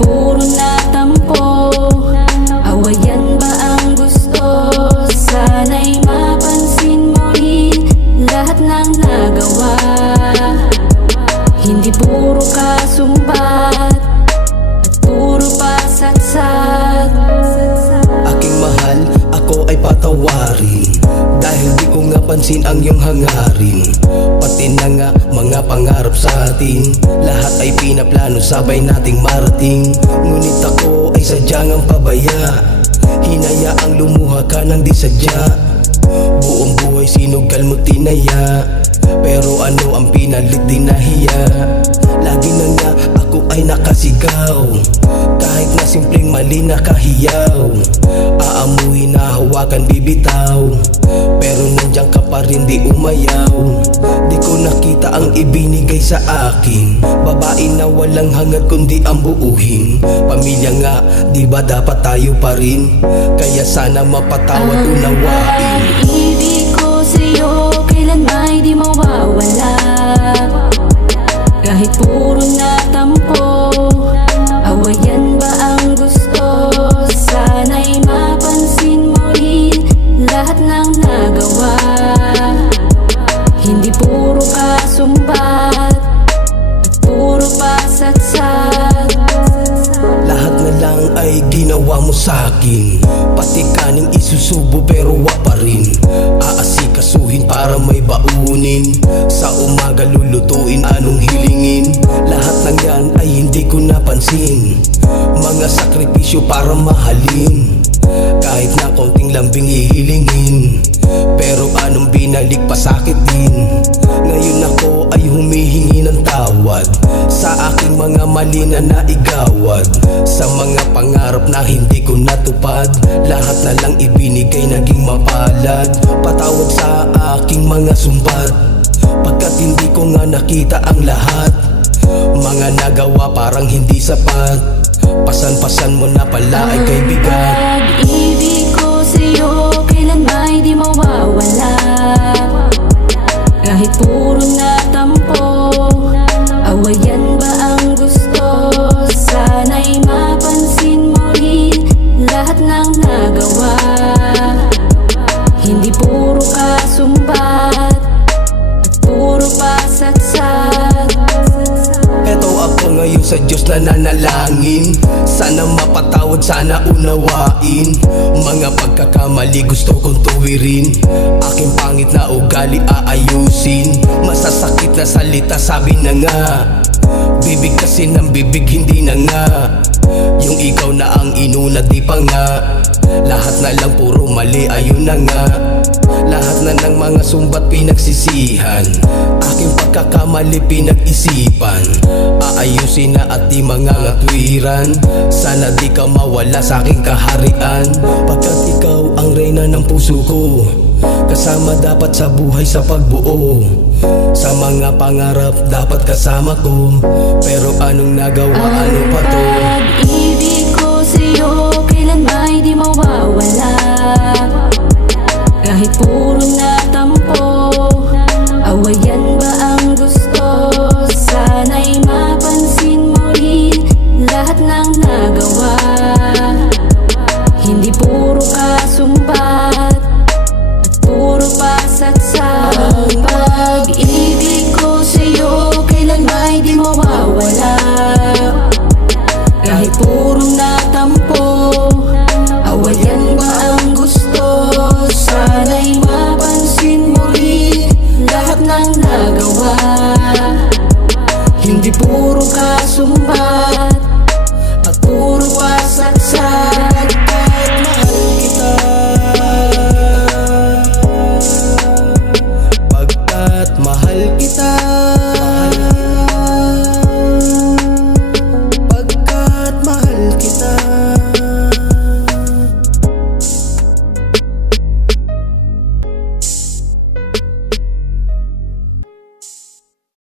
puro natampo, awayan ba ang gusto? Sana'y mapansin mo rin lahat ng nagawa. Hindi puro kasumbat at puro pasatsat. Aking mahal, ako ay patawarin dahil di ko nga pansin ang iyong hangarin. Pati na nga mga pangarap sa atin, lahat ay pinaplano sabay nating marating. Ngunit ako ay sadyang ang pabaya, hinayaang lumuha ka nang di sadya. Buong buhay sinugal mo tinaya, pero ano ang pinalit di nahiya. Lagi na nga ako ay nakasigaw, kahit na simpleng mali nakahiyaw. Aamuhin na hawakan bibitaw, pero nandiyan ka pa rin di umayaw. Di ko nakita ang ibinigay sa akin, babae na walang hangad kundi ang buuhin. Pamilya nga, di ba dapat tayo pa rin? Kaya sana mapatawad unawain. Ibig ko sa'yo kailan may di mawawala. Kahit puro natampo, awayan ba ang gusto? Sana'y mapansin mo rin lahat ng nagawa. Hindi puro kasumbat at puro pasatsat. Lahat na lang ay ginawa mo sa'kin, pati kaning isusubo pero wa pa rin. Aasikasuhin para may baunin, sa umaga lulutuin anong hilingin. Lahat ng yan ay hindi ko napansin, mga sakripisyo para mahalin. Kahit na konting lambing hihilingin, pero anong binalik pa sakit din. Ngayon ako ay humihingi ng tawad sa aking mga mali na naigawad, sa mga pangarap na hindi ko natupad. Lahat na lang ibinigay naging mapalad. Patawad sa aking mga sumbat, pagkat hindi ko nga nakita ang lahat. Mga nagawa parang hindi sapat, pasan-pasan mo na pala ay kaibigan. Pag-ibig ko sa'yo kailan may di mawawala. Kahit puro natampo, awayan ba ang gusto? Sana'y mapansin mo rin lahat ng nagawa. Hindi puro kasumbat at puro pasatsat. Eto ako ngayon sa Diyos na nanalangin, sana mapatawad, sana unawain. Mga pagkakamali gusto kong tuwirin, aking pangit na ugali aayusin. Masasakit na salita sabi na nga, bibig kasi ng bibig hindi na nga. Yung ikaw na ang inuna di pa nga, lahat na lang puro mali ayun na nga. Lahat na ng mga sumbat pinagsisihan, aking pagkakamali pinag-isipan. Aayusin na at di mga ngatwiran, sana di ka mawala sa aking kaharian. Pagkat ikaw ang reyna ng puso ko, kasama dapat sa buhay sa pagbuo. Sa mga pangarap dapat kasama ko, pero anong nagawa, ano pa to? Pag-ibig ko sa'yo kailan may di mawawala. Kahit puro natampo, awayan ba ang gusto? Sana'y mapansin mo rin lahat ng nagawa. Hindi puro kasumbat at puro pasatsat. Ang pag-ibig ko sa'yo kailan may di mawawala. Kahit puro